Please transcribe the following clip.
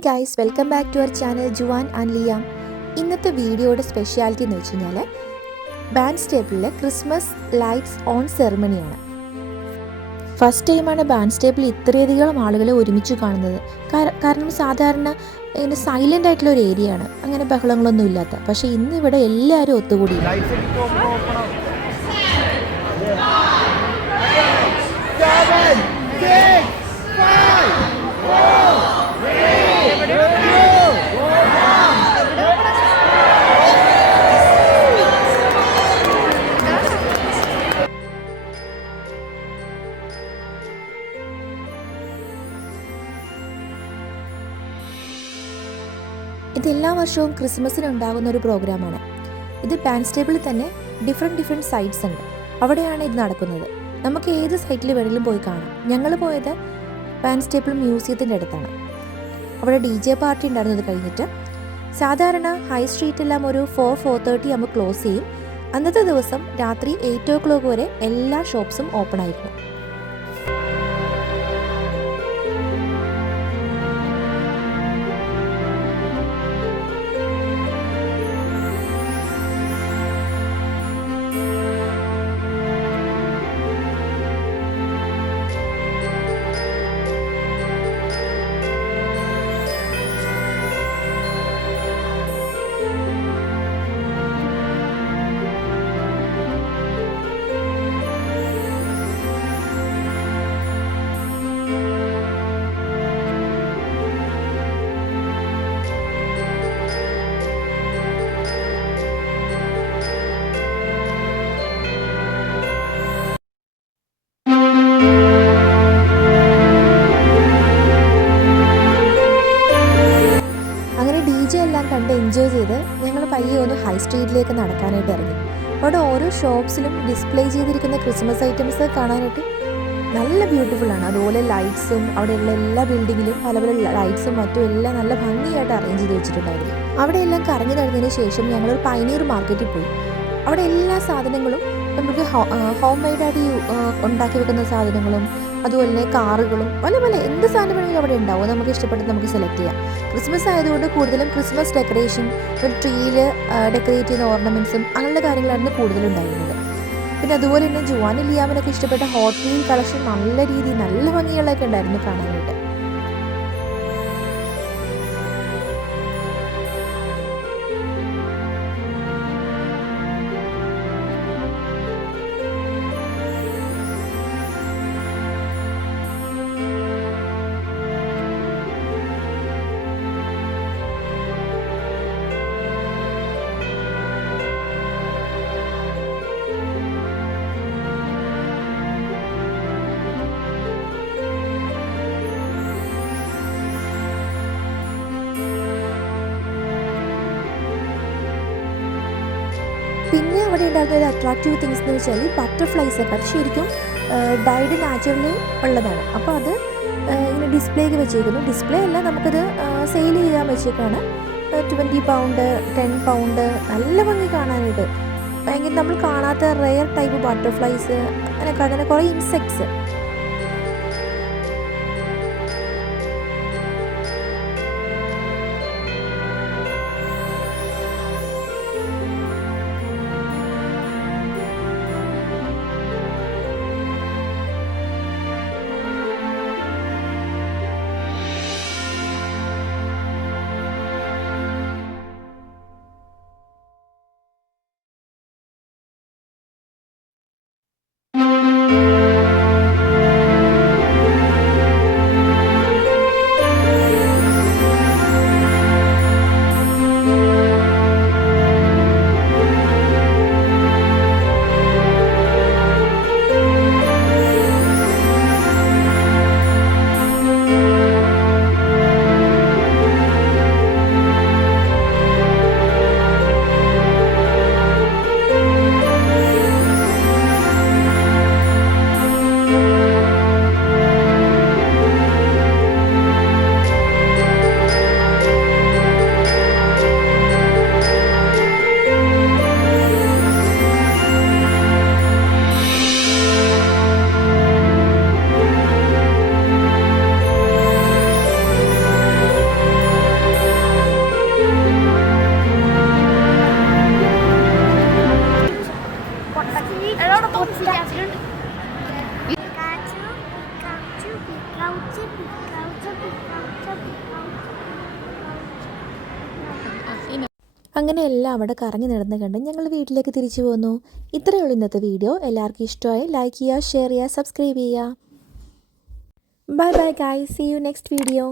Hi guys, welcome back to our channel Juan and Liam. ഇന്നത്തെ വീഡിയോയുടെ speciality എന്ന് വെച്ച് കഴിഞ്ഞാൽ ബാൻസ്റ്റേബിളിലെ ക്രിസ്മസ് ലൈറ്റ്സ് ഓൺ സെറിമണിയാണ്. ഫസ്റ്റ് ടൈമാണ് ബാൻസ്റ്റേബിൾ ഇത്രയധികം ആളുകളെ ഒരുമിച്ച് കാണുന്നത്. കാരണം സാധാരണ ഇങ്ങനെ സൈലൻ്റ് ആയിട്ടുള്ള ഒരു ഏരിയ ആണ്, അങ്ങനെ ബഹളങ്ങളൊന്നും ഇല്ലാത്ത. പക്ഷേ ഇന്നിവിടെ എല്ലാവരും ഒത്തുകൂടി. ഇതെല്ലാ വർഷവും ക്രിസ്മസിന് ഉണ്ടാകുന്ന ഒരു പ്രോഗ്രാമാണ്. ഇത് ബാൻസ്റ്റേബിളിൽ തന്നെ ഡിഫറെൻറ്റ് സൈറ്റ്സ് ഉണ്ട്, അവിടെയാണ് ഇത് നടക്കുന്നത്. നമുക്ക് ഏത് സൈറ്റിൽ വേണമെങ്കിലും പോയി കാണാം. ഞങ്ങൾ പോയത് ബാൻസ്റ്റേബിൾ മ്യൂസിയത്തിൻ്റെ അടുത്താണ്. അവിടെ DJ പാർട്ടി ഉണ്ടായിരുന്നത് കഴിഞ്ഞിട്ട് സാധാരണ ഹൈ സ്ട്രീറ്റെല്ലാം ഒരു 4:30 ആകുമ്പോൾ ക്ലോസ് ചെയ്യും. അന്നത്തെ ദിവസം രാത്രി 8 o'clock വരെ എല്ലാ ഷോപ്സും ഓപ്പൺ ആയിരുന്നു. എല്ലാം കണ്ട് എൻജോയ് ചെയ്ത് ഞങ്ങൾ പയ്യെ ഒന്ന് ഹൈ സ്ട്രീറ്റിലേക്ക് നടക്കാനായിട്ട് ഇറങ്ങി. അവിടെ ഓരോ ഷോപ്സിലും ഡിസ്പ്ലേ ചെയ്തിരിക്കുന്ന ക്രിസ്മസ് ഐറ്റംസ് കാണാനായിട്ട് നല്ല ബ്യൂട്ടിഫുൾ ആണ്. അതുപോലെ ലൈറ്റ്സും അവിടെയുള്ള എല്ലാ ബിൽഡിങ്ങിലും പല പല ലൈറ്റ്സും മറ്റും എല്ലാം നല്ല ഭംഗിയായിട്ട് അറേഞ്ച് ചെയ്ത് വെച്ചിട്ടുണ്ടായിരുന്നു. അവിടെ എല്ലാം കറങ്ങി നടന്നതിന് ശേഷം ഞങ്ങളൊരു പൈനീർ മാർക്കറ്റിൽ പോയി. അവിടെ എല്ലാ സാധനങ്ങളും നമുക്ക് ഹോം മെയ്ഡായിട്ട് ഉണ്ടാക്കി വെക്കുന്ന സാധനങ്ങളും അതുപോലെ തന്നെ കാറുകളും പല പല എന്ത് സാധനം വേണമെങ്കിലും അവിടെ ഉണ്ടാവും. നമുക്ക് ഇഷ്ടപ്പെട്ടത് നമുക്ക് സെലക്ട് ചെയ്യാം. ക്രിസ്മസ് ആയതുകൊണ്ട് കൂടുതലും ക്രിസ്മസ് ഡെക്കറേഷൻ, ഒരു ട്രീയിൽ ഡെക്കറേറ്റ് ചെയ്യുന്ന ഓർണമെൻറ്റ്സും അങ്ങനെയുള്ള കാര്യങ്ങളായിരുന്നു കൂടുതലുണ്ടായിരുന്നത്. പിന്നെ അതുപോലെ തന്നെ ജുവാനും ലിയാമിനൊക്കെ ഇഷ്ടപ്പെട്ട ഹോട്ട് വീൽ കളക്ഷൻ നല്ല രീതിയിൽ നല്ല ഭംഗികളൊക്കെ ഉണ്ടായിരുന്നു കാണാനായിട്ട്. പിന്നെ അവിടെ ഉണ്ടാകുന്ന ഒരു അട്രാക്റ്റീവ് തിങ്സ് എന്ന് വെച്ചാൽ ബട്ടർഫ്ലൈസ് ഒക്കെ. അത് ശരിക്കും ഡൈഡ് നാച്ചുറലി ഉള്ളതാണ്. അപ്പോൾ അത് ഇങ്ങനെ ഡിസ്പ്ലേക്ക് വെച്ചേക്കുന്നു. ഡിസ്പ്ലേ അല്ല, നമുക്കത് സെയിൽ ചെയ്യാൻ വെച്ചേക്കാണ്. 20 pound 10 pound. നല്ല ഭംഗി കാണാനായിട്ട്. ഭയങ്കര നമ്മൾ കാണാത്ത റെയർ ടൈപ്പ് ബട്ടർഫ്ലൈസ്, അങ്ങനെ കുറേ ഇൻസെക്ട്സ്. അങ്ങനെ എല്ലാം അവിടെ കറങ്ങി നടന്ന് കണ്ട് ഞങ്ങൾ വീട്ടിലേക്ക് തിരിച്ചു പോന്നു. ഇത്രയേ ഉള്ളൂ ഇന്നത്തെ വീഡിയോ. എല്ലാവർക്കും ഇഷ്ടമായി ലൈക്ക് ചെയ്യുക, ഷെയർ ചെയ്യുക, സബ്സ്ക്രൈബ് ചെയ്യുക. Bye bye guys, see you next video.